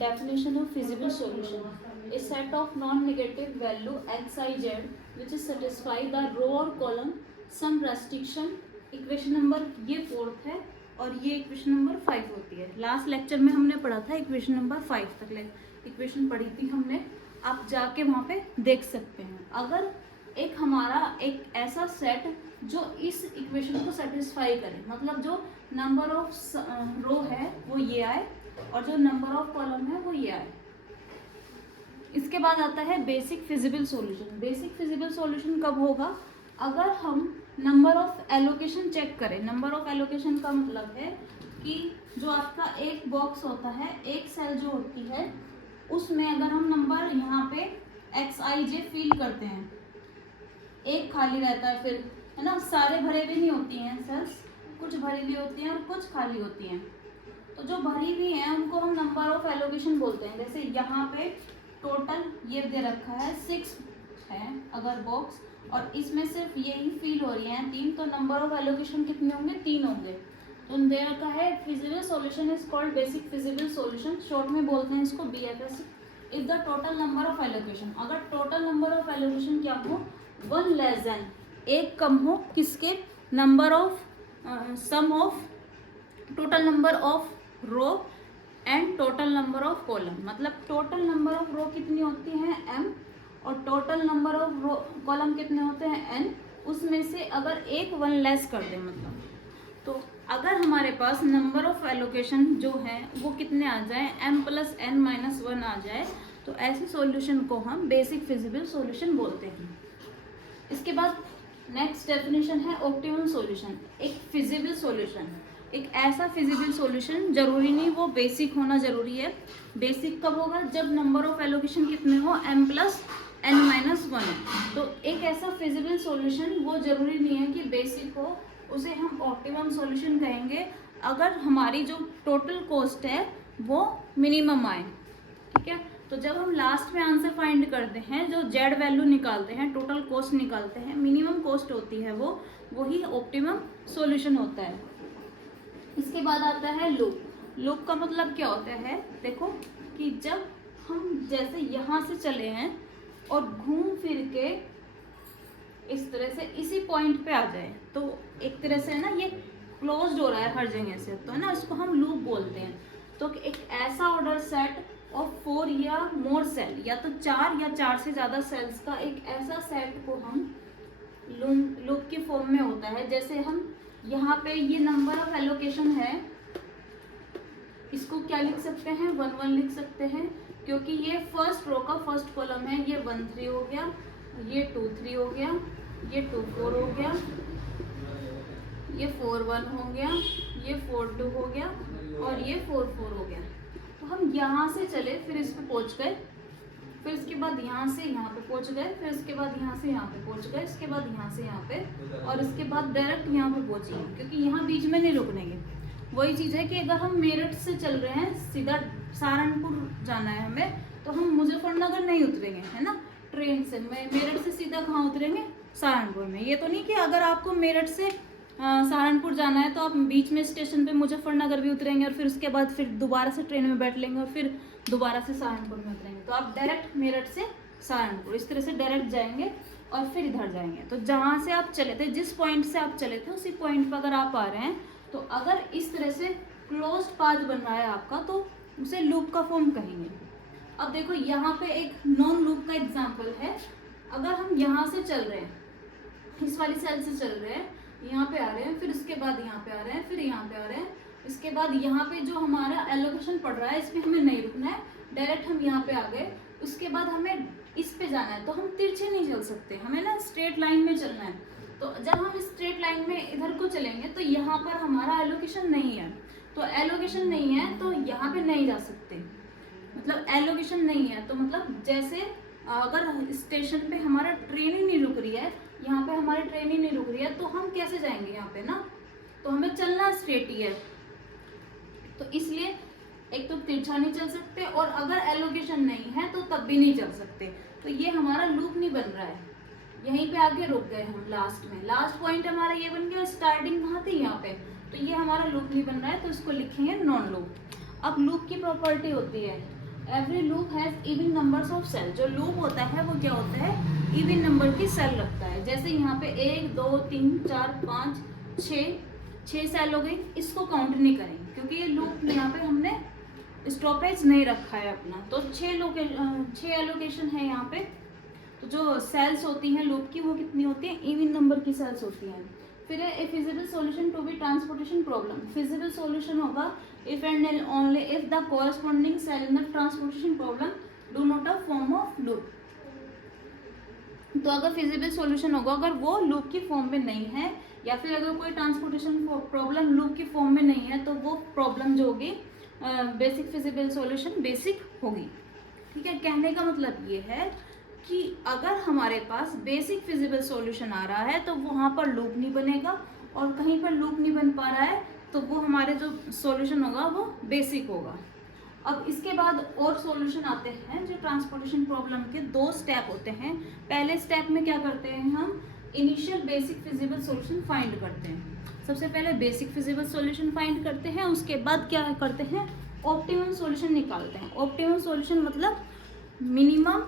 Definition of feasible solution: a set of non-negative value xi z which is satisfy the row or column some restriction. Equation number ये 4th है और ये equation number 5 होती है. Last lecture में हमने पढ़ा था इक्वेशन नंबर 5 तक इक्वेशन पढ़ी थी हमने. आप जाके वहाँ पे देख सकते हैं. अगर एक हमारा एक ऐसा सेट जो इस इक्वेशन को सेटिस्फाई करे, मतलब जो नंबर ऑफ रो है वो ये आए और जो नंबर ऑफ कॉलम है वो ये आए. इसके बाद आता है basic feasible solution. Basic feasible solution कब होगा? अगर हम नंबर ऑफ एलोकेशन चेक करें. नंबर ऑफ एलोकेशन का मतलब है कि जो आपका एक बॉक्स होता है, एक सेल जो होती है, उसमें अगर हम नंबर यहाँ पे xi फिल करते हैं, एक खाली रहता है, फिर है ना, सारे भरे भी नहीं होती हैं सेल्स, कुछ भरी हुई होती हैं और कुछ खाली होती हैं. तो जो भरी हुई हैं उनको हम नंबर ऑफ एलोकेशन बोलते हैं. जैसे यहाँ पे टोटल ये दे रखा है 6 है अगर बॉक्स, और इसमें सिर्फ यही फील हो रही हैं 3, तो नंबर ऑफ एलोकेशन कितने होंगे? 3 होंगे. तो दे रखा है feasible solution is called basic feasible solution. Short में बोलते हैं इसको BFS. If the total number of allocation, अगर टोटल नंबर ऑफ एलोकेशन क्या हो? 1 लेस देन, एक कम हो किसके? Number of sum of total number of row and total number of column. मतलब टोटल नंबर ऑफ रो कितनी होती है? m, और total number of row column कितने होते हैं? n. उसमें से अगर एक 1 लेस कर दें, मतलब तो अगर हमारे पास नंबर ऑफ एलोकेशन जो है वो कितने आ जाए? m + n - 1 आ जाए, तो ऐसे सॉल्यूशन को हम बेसिक फिजिबल सॉल्यूशन बोलते हैं. इसके बाद नेक्स्ट डेफिनेशन है ऑप्टिमम सॉल्यूशन. एक फिजिबल सॉल्यूशन, एक ऐसा फिजिबल सॉल्यूशन, जरूरी नहीं वो बेसिक होना जरूरी है. बेसिक कब होगा? जब नंबर ऑफ एलोकेशन कितने हो? m + n - 1. तो एक ऐसा फिजिबल सॉल्यूशन वो जरूरी नहीं है कि बेसिक हो, उसे हम ऑप्टिमम सॉल्यूशन कहेंगे अगर हमारी जो टोटल कॉस्ट है वो मिनिमम आए. ठीक है. तो जब हम लास्ट में आंसर फाइंड करते हैं, जो जेड वैल्यू निकालते हैं, टोटल कॉस्ट निकालते हैं, मिनिमम कॉस्ट होती है वो, वही ऑप्टिमम सॉल्यूशन होता है. इसके बाद आता है लूप. लूप का मतलब क्या होता है? देखो कि जब हम जैसे यहाँ से चले हैं और घूम फिर के इस तरह से इसी पॉइंट पे आ जाए, तो एक तरह से ना ये क्लोज्ड हो रहा है हर जगह से, तो है ना, इसको हम लूप बोलते हैं. तो एक ऐसा ऑर्डर सेट ऑफ 4 या मोर सेल, या तो 4 या 4 से ज़्यादा सेल्स का एक ऐसा सेट को हम लूप के फॉर्म में होता है. जैसे हम यहाँ पे ये नंबर ऑफ एलोकेशन है, इसको क्या लिख सकते हैं? 1 1 लिख सकते हैं, क्योंकि ये फर्स्ट रो का फर्स्ट कॉलम है. ये 1 3 हो गया, ये 2 3 हो गया, ये 2 4 हो गया, ये 4 1 हो गया, ये 4 2 हो गया और ये 4 4 हो गया. तो हम यहाँ से चले, फिर इस पे पहुँच गए, फिर इसके बाद यहाँ से यहाँ पे पहुँच गए, फिर इसके बाद यहाँ से यहाँ पे पहुँच गए, इसके बाद यहाँ से यहाँ पे, और इसके बाद डायरेक्ट यहाँ पे पहुँचिए, क्योंकि यहाँ बीच में नहीं रुकने के. वही चीज़ है कि अगर हम मेरठ से चल रहे हैं, सीधा सहारनपुर जाना है हमें, तो हम मुजफ्फरनगर नहीं उतरेंगे, है ना, ट्रेन से. मेरठ से सीधा कहाँ उतरेंगे? सहारनपुर में. ये तो नहीं कि अगर आपको मेरठ से सहारनपुर जाना है तो आप बीच में स्टेशन पे मुजफ्फरनगर भी उतरेंगे और फिर उसके बाद फिर दोबारा से ट्रेन में बैठ लेंगे और फिर दोबारा से सहारनपुर में उतरेंगे. तो आप डायरेक्ट मेरठ से सहारनपुर इस तरह से डायरेक्ट जाएंगे और फिर इधर जाएंगे. तो जहाँ से आप चले थे, जिस पॉइंट से आप चले थे, उसी पॉइंट पर अगर आप आ रहे हैं, तो अगर इस तरह से क्लोज पाथ बन रहा है आपका, तो उसे लूप का फॉर्म कहेंगे. अब देखो यहाँ पे एक नॉन लूप का एग्जाम्पल है. अगर हम यहाँ से चल रहे हैं, इस वाली सेल से चल रहे हैं, यहाँ पे आ रहे हैं, फिर इसके बाद यहाँ पे आ रहे हैं, फिर यहाँ पे आ रहे हैं, इसके बाद यहाँ पे जो हमारा एलोकेशन पड़ रहा है इसमें हमें नहीं रुकना है, डायरेक्ट हम यहाँ पे आ गए. उसके बाद हमें इस पे जाना है, तो हम तिरछे नहीं चल सकते, हमें ना स्ट्रेट लाइन में चलना है. तो जब हम स्ट्रेट लाइन में इधर को चलेंगे तो यहाँ पर हमारा एलोकेशन नहीं है, तो एलोकेशन नहीं है तो यहाँ पे नहीं जा सकते. मतलब एलोकेशन नहीं है तो मतलब जैसे अगर स्टेशन पे हमारा ट्रेन ही नहीं रुक रही है, यहाँ पे हमारी ट्रेन ही नहीं रुक रही है, तो हम कैसे जाएंगे यहाँ पे ना? तो हमें चलना स्ट्रेट ही है. तो इसलिए एक तो तिरछा नहीं चल सकते, और अगर एलोकेशन नहीं है तो तब भी नहीं चल सकते. तो ये हमारा लूप नहीं बन रहा है. यहीं पे आके रुक गए हम लास्ट में. लास्ट पॉइंट हमारा ये बन गया, स्टार्टिंग कहाँ थी? यहाँ पे. तो ये हमारा लूप नहीं बन रहा है, तो इसको लिखेंगे नॉन लूप. अब लूप की प्रॉपर्टी होती है, every loop has even numbers of cell. जो लूप होता है वो क्या होता है, इवन नंबर की सेल रखता है। जैसे यहाँ पे 1 2 3 4 5 6 सेल हो गई, इसको काउंट नहीं करेंगे क्योंकि ये लूप यहाँ पे हमने स्टॉपेज नहीं रखा है अपना। तो 6 एलोकेशन है यहाँ पे। तो जो सेल्स होती हैं लूप की वो कितनी होती है, इवन नंबर की सेल्स होती हैं। फिर है a feasible solution to be transportation problem. Feasible solution होगा if and only if the corresponding cell in the transportation problem do not a form of loop. तो अगर फिजिबल सॉल्यूशन होगा अगर वो लूप की फॉर्म में नहीं है, या फिर अगर कोई ट्रांसपोर्टेशन प्रॉब्लम लूप की फॉर्म में नहीं है, तो वो प्रॉब्लम जो होगी बेसिक फिजिबल सॉल्यूशन बेसिक होगी। ठीक है, कहने का मतलब ये है कि अगर हमारे पास बेसिक फिजिबल सॉल्यूशन आ रहा है तो वहाँ पर लूप नहीं बनेगा, और कहीं पर लूप नहीं बन पा रहा है तो वो हमारे जो सॉल्यूशन होगा वो बेसिक होगा। अब इसके बाद और सॉल्यूशन आते हैं जो ट्रांसपोर्टेशन प्रॉब्लम के 2 स्टेप होते हैं। पहले स्टेप में क्या करते हैं, हम initial basic feasible solution find करते हैं। सबसे पहले बेसिक फिजिबल सॉल्यूशन फाइंड करते हैं, उसके बाद क्या करते हैं, ऑप्टिमम सॉल्यूशन निकालते हैं। ऑप्टिमम सॉल्यूशन मतलब मिनिमम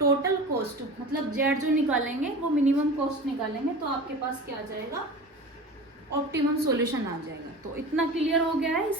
टोटल कॉस्ट, मतलब जेड जो निकालेंगे वो मिनिमम कॉस्ट निकालेंगे, तो आपके पास क्या आ जाएगा, ऑप्टिमम सॉल्यूशन आ जाएगा। तो इतना क्लियर हो गया है इस